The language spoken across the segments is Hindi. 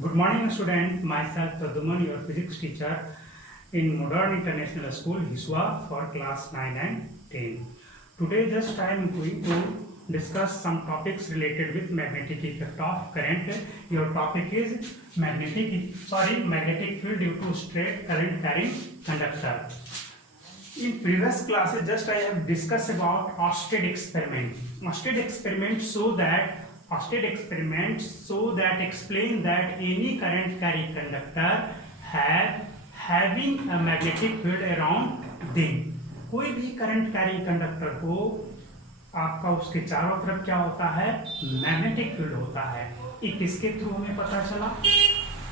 Good morning, student. Myself, Pradyuman, your physics teacher in Modern International School, Hiswa, for class 9 and 10. Today, just I am going to discuss some topics related with magnetic effect of current. Your topic is magnetic field due to straight current carrying conductor. In previous classes, just I have discussed about Oersted experiment. Oersted experiments show that explain that any current carrying conductor having a magnetic field around them. कोई भी करंट कैरिंग कंडक्टर को आपका उसके चारों तरफ क्या होता है, मैग्नेटिक फील्ड होता है. ये किसके थ्रू हमें पता चला?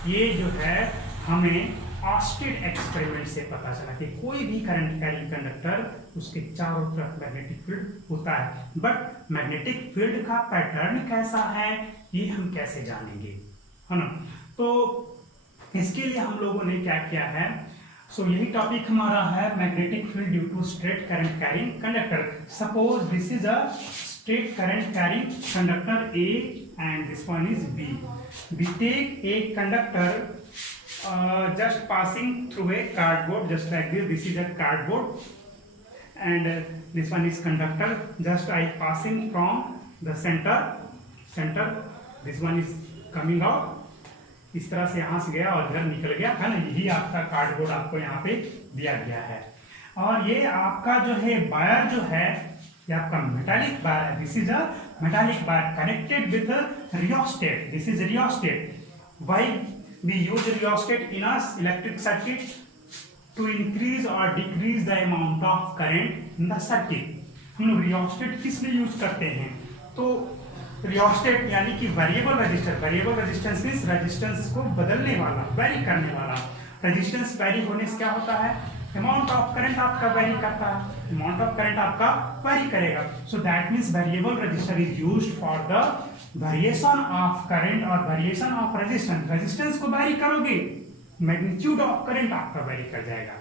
ये जो है हमें ऑस्टेड एक्सपेरिमेंट से पता चला कि कोई भी करंट कैरिंग कंडक्टर उसके चारों तरफ मैग्नेटिक फील्ड होता है. बट मैग्नेटिक फील्ड का पैटर्न कैसा है ये हम कैसे जानेंगे, है ना? तो इसके लिए हम लोगों ने क्या किया है, यही टॉपिक हमारा है magnetic field due to straight current carrying conductor. Suppose this is a straight current carrying conductor A and this one is B. We take a conductor just passing through a cardboard, just like this. This is a cardboard and this one is conductor. Just I passing from the center. This one is coming out. इस तरह से यहाँ से गया और इधर निकल गया, है ना? यही आपका कार्डबोर्ड आपको यहाँ पे दिया गया है. और ये आपका जो है वायर जो है ये आपका मेटालिक वायर है. This is a metallic wire connected with rheostat. This is rheostat. Why we use rheostat in a electric circuit? To increase और decrease the amount of current in the circuit. हम लोग रियोस्टेट किस लिए यूज करते हैं? तो रियोस्टेट यानी कि variable resistor. Variable resistance means resistance को बदलने वाला, वेरी करने वाला. रेजिस्टेंस वेरी होने से क्या होता है, अमाउंट ऑफ करंट आपका वेरी करता है, अमाउंट ऑफ करंट आपका वेरी करेगा. So that means variable resistor is used for the variation of current और वेरिएशन ऑफ रेजिस्टेंस. रेजिस्टेंस को वेरी करोगे, मैग्नीट्यूड ऑफ करंट आपका वेरी कर जाएगा,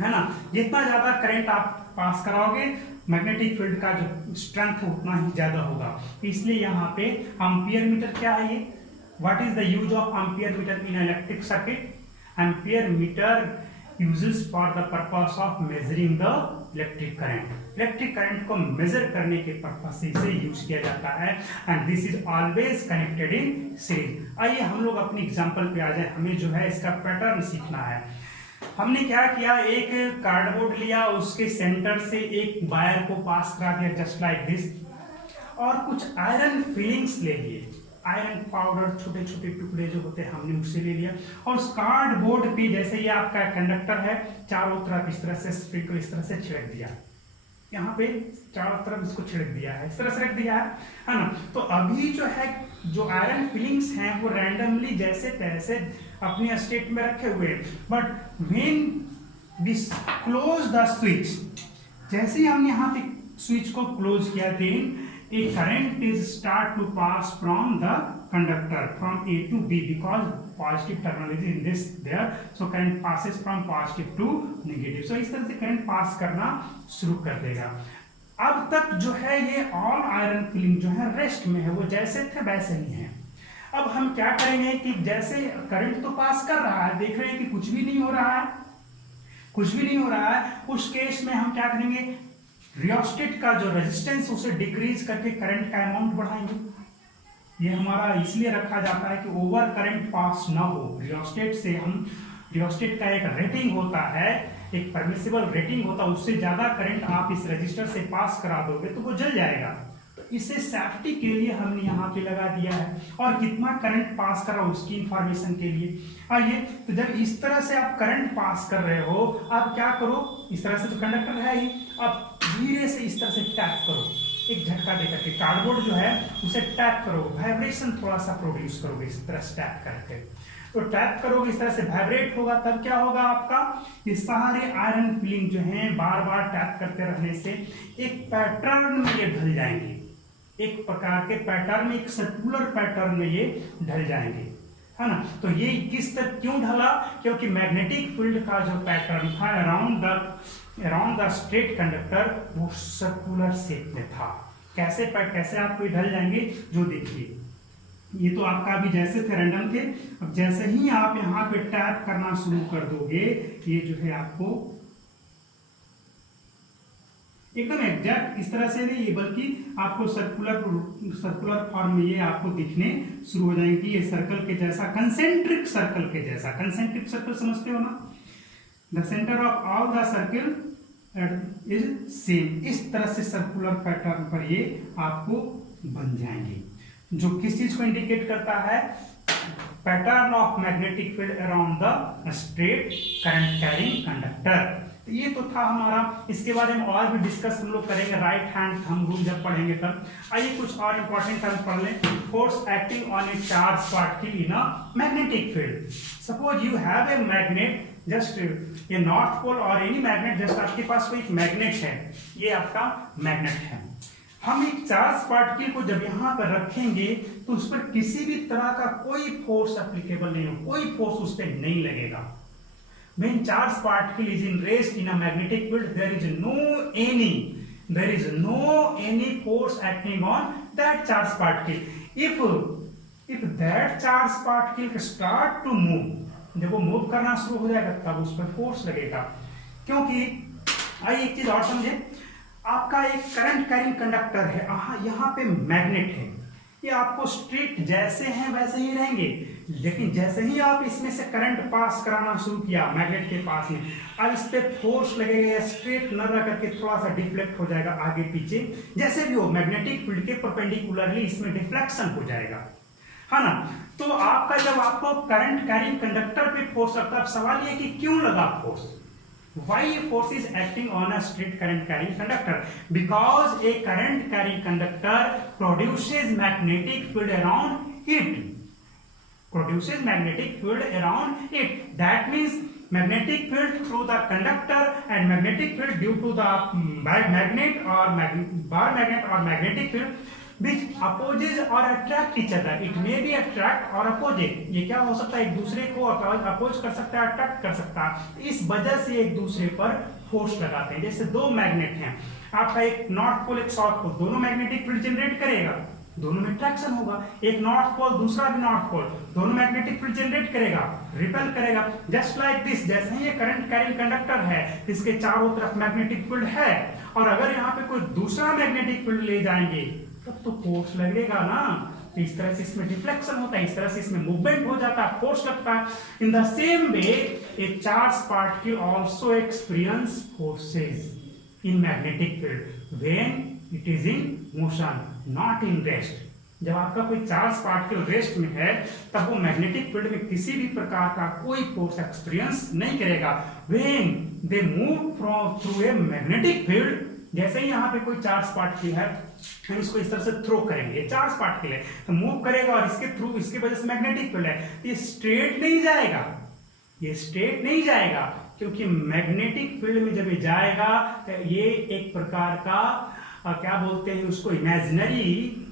है ना? जितना ज्यादा करंट आप पास कराओगे मैग्नेटिक फील्ड का जो स्ट्रेंथ उतना ही ज्यादा होगा. इसलिए यहाँ पे एम्पियर मीटर क्या है ये? What is the use of ampere meter in electric circuit? Ampere meter uses for the purpose of measuring the electric current. Electric current को मेजर करने के पर्पस से इसे यूज किया जाता है and this is always connected in series. आइए हम लोग अपनी एग्जांपल पे आ जाए. हमें जो है इसका पैटर्न सीखना है. हमने क्या किया, एक कार्डबोर्ड लिया, उसके सेंटर से एक वायर को पास करा दिया जस्ट लाइक दिस, और कुछ आयरन फिलिंग्स ले लिए. आयरन पाउडर छोटे छोटे टुकड़े जो होते हैं हमने उससे ले लिया और उस कार्डबोर्ड पे जैसे ये आपका कंडक्टर है चारों तरफ इस तरह से स्प्रिंकल इस तरह से छिड़क दिया. यहाँ पे चारों तरफ इसको छिड़क दिया है, इस तरह से रख दिया है ना? तो अभी जो है जो आयरन फिलिंग्स हैं वो रैंडमली जैसे तैसे अपने स्टेट में रखे हुए हैं. But when we close the switch, जैसे ही हमने यहाँ पे स्विच को क्लोज किया, देन a current is start to pass from the conductor from A to B because positive terminal is in this there, so current passes from positive to negative. So इस तरह से करंट पास करना शुरू कर देगा. अब तक जो है ये ऑल आयरन फिलिंग जो है रेस्ट में है, वो जैसे थे वैसे ही है. अब हम क्या करेंगे कि जैसे करंट तो पास कर रहा है, देख रहे हैं कि कुछ भी नहीं हो रहा है, उस केस में हम क्या करेंगे, रियोस्टेट का जो रेजिस्टेंस उसे डिक्रीज करके करंट का अमाउंट बढ़ाएंगे. ये हमारा इसलिए रखा जाता है कि ओवर करंट पास ना हो. रियोस्टेट का एक रेटिंग होता है, एक परमिसिबल रेटिंग होता है, उससे ज्यादा करंट आप इस रजिस्टर से पास करा दोगे तो वो जल जाएगा. तो इसे सेफ्टी के लिए हमने यहाँ पे लगा दिया है, और कितना करंट पास करा उसकी इंफॉर्मेशन के लिए. आइए, तो जब इस तरह से आप करंट पास कर रहे हो, आप क्या करो, इस तरह से तो कंडक्टर है ही, आप धीरे से इस तरह से टैप करो, एक झटका देकर के कार्डबोर्ड जो है उसे टैप करो, वाइब्रेशन थोड़ा सा प्रोड्यूस करोगे इस तरह से टैप करके. तो टैप करोगे इस तरह से वाइब्रेट होगा, तब क्या होगा आपका, ये सारे आयरन फिलिंग जो हैं बार बार टैप करते रहने से एक पैटर्न में ये ढल जाएंगे, एक प्रकार के पैटर्न में, एक सर्कुलर पैटर्न में ये ढल जाएंगे, है ना? तो ये किस तरह क्यों ढला, क्योंकि मैग्नेटिक फील्ड का जो पैटर्न था अराउंड द स्ट्रेट कंडक्टर वो सर्कुलर शेप में था. कैसे आपको ढल जाएंगे, जो देखिए ये तो आपका अभी जैसे थे रैंडम थे, अब जैसे ही आप यहाँ पे टैप करना शुरू कर दोगे ये जो है आपको एकदम एग्जैक्ट इस तरह से नहीं, बल्कि आपको सर्कुलर फॉर्म में ये आपको दिखने शुरू हो जाएंगे। ये सर्कल के जैसा, कंसेंट्रिक सर्कल के जैसा। कंसेंट्रिक सर्कल समझते हो ना, the centre of all the circle is same. इस तरह से सर्कुलर पैटर्न पर ये आपको बन जाएंगे, जो किस चीज को इंडिकेट करता है, pattern of magnetic field around the straight current carrying conductor. ये तो था हमारा, इसके बारे में और भी डिस्कस हम लोग करेंगे राइट हैंड थंब रूल जब पढ़ेंगे तब। आइए कुछ और इंपॉर्टेंट टर्म पढ़ लें। Force acting on A charge particle in a magnetic field. Suppose you have a magnet, just ये नॉर्थ पोल और एनी मैग्नेट, जस्ट आपके पास कोई एक मैग्नेट है, ये आपका मैग्नेट है। हम एक चार्ज पार्टिकल को जब यहाँ पर रखेंगे तो उस पर किसी भी तरह का कोई फोर्स एप्लीकेबल नहीं हो, कोई फोर्स उस पर नहीं लगेगा। When charged particle is in rest in a magnetic field, there is no any force acting on that charged particle. If that charged particle start to move, जब वो मूव करना शुरू हो जाएगा तब उस पर फोर्स लगेगा। क्योंकि आइए एक चीज और समझे, आपका एक करंट कैरिंग कंडक्टर है, यहाँ पे मैग्नेट है, ये आपको स्ट्रेट जैसे हैं वैसे ही रहेंगे, लेकिन जैसे ही आप इसमें से करंट पास कराना शुरू किया मैग्नेट के पास में, अब इस पे फोर्स लगेगा, या स्ट्रेट न रह करके थोड़ा सा डिफ्लेक्ट हो जाएगा आगे पीछे, जैसे भी हो मैग्नेटिक फील्ड के परपेंडिकुलरली इसमें डिफ्लेक्शन हो जाएगा, है ना। तो आपका जब आपको करंट कैरिंग कंडक्टर पे फोर्स लगता है, सवाल ये कि क्यों लगा force, why a force is acting on a straight current carrying conductor? Because a current carrying conductor produces magnetic field around it. Produces magnetic field around it. That means magnetic field through the conductor and magnetic field due to the magnet or magnetic field which opposes or attract each other. It may be attract or oppose. ये क्या हो सकता है, एक दूसरे को अपोज कर सकता है, अट्रैक्ट कर सकता है, इस वजह से एक दूसरे पर फोर्स लगाते हैं। जैसे दो मैग्नेट हैं, आपका एक नॉर्थ पोल एक साउथ पोल, दोनों मैग्नेटिक फील्ड जनरेट करेगा, दोनों में ट्रैक्शन होगा। एक नॉर्थ पोल दूसरा भी नॉर्थ पोल, दोनों मैग्नेटिक फील्ड जनरेट करेगा, रिपेल करेगा। जस्ट लाइक दिस, जैसे ही ये करंट कैरिंग कंडक्टर है, इसके चारों तरफ मैग्नेटिक फील्ड है, और अगर यहाँ पे कोई दूसरा मैग्नेटिक फील्ड ले जाएंगे तब तो फोर्स लगेगा ना। तो इस तरह से इसमें डिफ्लेक्शन होता है, इस तरह से इसमें मूवमेंट हो जाता है, फोर्स लगता है। In the same way A charge particle also experience forces in magnetic field when it is in motion not in rest. जब आपका कोई चार्ज पार्टिकल रेस्ट में है तब वो मैग्नेटिक फील्ड में किसी भी प्रकार का कोई फोर्स एक्सपीरियंस नहीं करेगा। When they move from through a magnetic field, जैसे ही यहाँ पे कोई चार्ज पार्टिकल है, हम इसको इस तरह से थ्रो करेंगे, चार्ज पार्टिकल है तो मूव करेगा, और इसके थ्रू, इसकी वजह से मैग्नेटिक फील्ड है, ये स्ट्रेट नहीं जाएगा, ये स्ट्रेट नहीं जाएगा, क्योंकि मैग्नेटिक फील्ड में जब ये जाएगा तो ये एक प्रकार का क्या बोलते हैं उसको, इमेजिनरी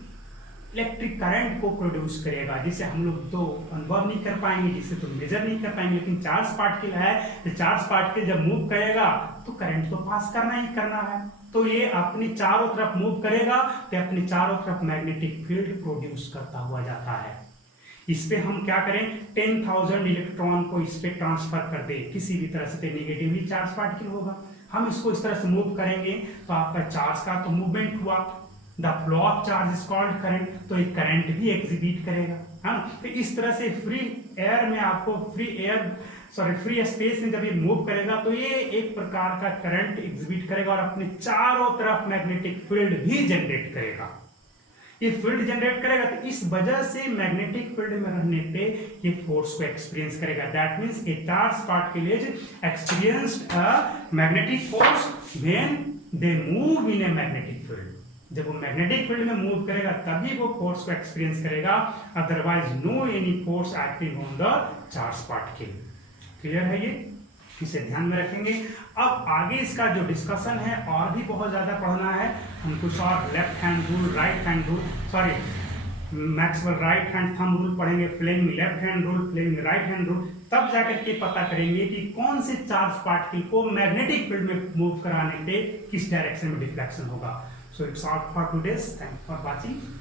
इलेक्ट्रिक करंट को प्रोड्यूस करेगा, जिसे हम लोग तो अनुभव नहीं कर पाएंगे, जिसे तो मेजर नहीं कर पाएंगे। लेकिन चार्ज पार्टिकल है तो चार्ज पार्टिकल जब मूव करेगा तो करंट तो पास करना ही करना है, तो ये अपनी चारों तरफ मूव करेगा तो अपनी चारों तरफ मैग्नेटिक फील्ड प्रोड्यूस करता हुआ जाता है। इस पे हम क्या करें, 10,000 इलेक्ट्रॉन को इस पे ट्रांसफर कर दे, किसी भी तरह से नेगेटिवली चार्ज पार्टिकल होगा, हम इसको इस तरह से मूव करेंगे तो आपका चार्ज का तो मूवमेंट हुआ, the flow of charge is called current, तो एक करंट भी एग्जिबिट करेगा, है ना। तो इस तरह से फ्री एयर में आपको फ्री स्पेस में जब ये मूव करेगा तो ये एक प्रकार का करंट एग्जिबिट करेगा और अपने चारों तरफ मैग्नेटिक फील्ड भी जनरेट करेगा। ये फील्ड जनरेट करेगा तो इस वजह से मैग्नेटिक फील्ड में रहने पे ये फोर्स को एक्सपीरियंस करेगा। That means A charge particle is experienced a magnetic force when they move in a magnetic field. जब वो मैग्नेटिक फील्ड में मूव करेगा तभी वो फोर्स को एक्सपीरियंस करेगा, otherwise no any force acting on the charge particle. Clear है ये, इसे ध्यान में रखेंगे। अब आगे इसका जो डिस्कशन है और भी बहुत ज्यादा पढ़ना है, हम कुछ और left hand rule, right hand rule, Maxwell right hand thumb rule पढ़ेंगे, Fleming left hand rule, Fleming right hand rule, तब जाकर के पता करेंगे कि कौन से चार्ज पार्टिकल को मैग्नेटिक फील्ड में मूव कराने पे किस डायरेक्शन में डिफ्लेक्शन होगा। So it's all for today's. Thanks for watching.